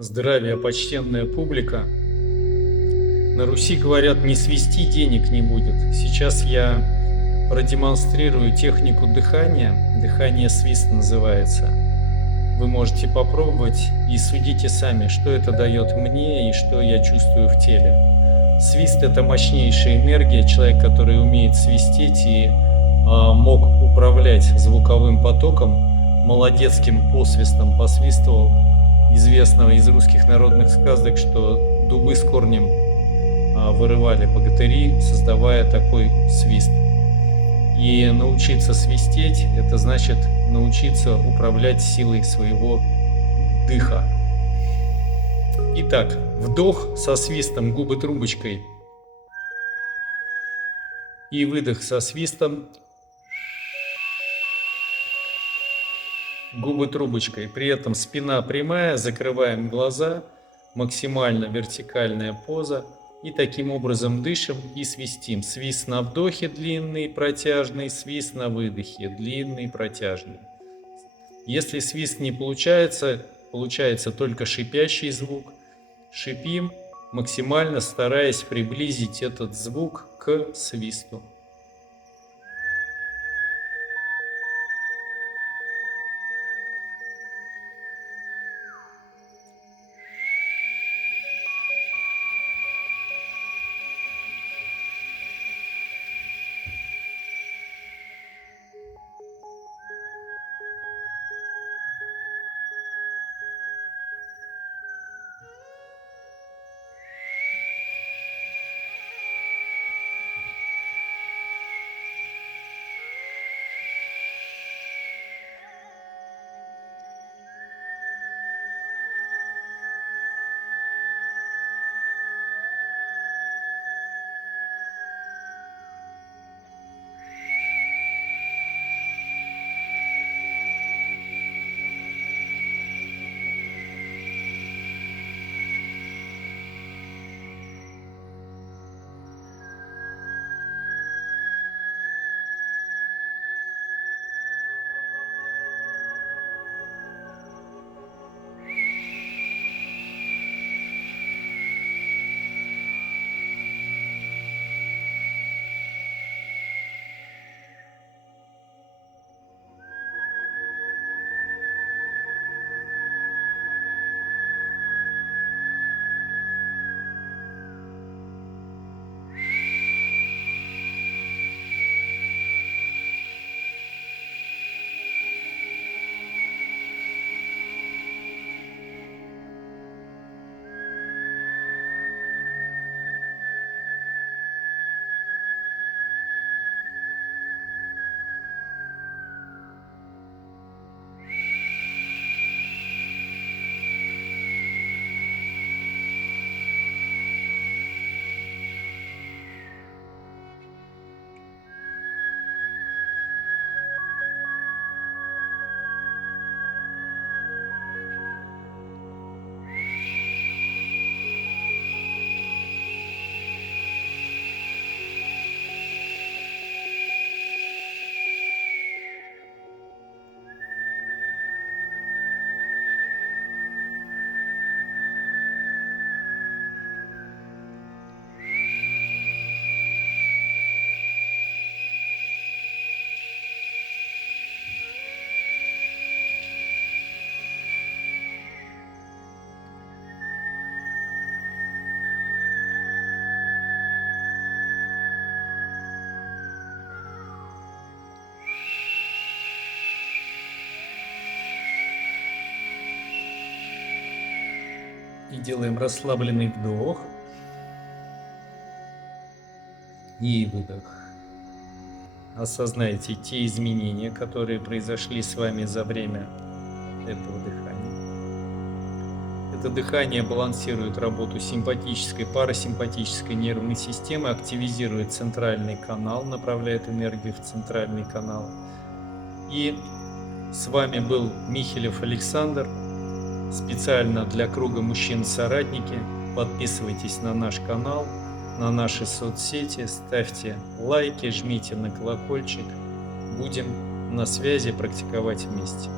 Здравия, почтенная публика. На Руси говорят, не свести денег не будет. Сейчас я продемонстрирую технику дыхания. Дыхание свист называется. Вы можете попробовать и судите сами, что это дает мне и что я чувствую в теле. Свист — это мощнейшая энергия. Человек, который умеет свистеть и мог управлять звуковым потоком, молодецким посвистом посвистывал, известного из русских народных сказок, что дубы с корнем вырывали богатыри, создавая такой свист. И научиться свистеть — это значит научиться управлять силой своего дыха. Итак, вдох со свистом, губы трубочкой, и выдох со свистом, губы трубочкой. При этом спина прямая, закрываем глаза, максимально вертикальная поза. И таким образом дышим и свистим. Свист на вдохе длинный, протяжный, свист на выдохе длинный, протяжный. Если свист не получается, получается только шипящий звук. Шипим, максимально стараясь приблизить этот звук к свисту. И делаем расслабленный вдох и выдох. Осознайте те изменения, которые произошли с вами за время этого дыхания. Это дыхание балансирует работу симпатической, парасимпатической нервной системы, активизирует центральный канал, направляет энергию в центральный канал. И с вами был Михелев Александр. Специально для круга мужчин-соратники. Подписывайтесь на наш канал, на наши соцсети, ставьте лайки, жмите на колокольчик. Будем на связи практиковать вместе.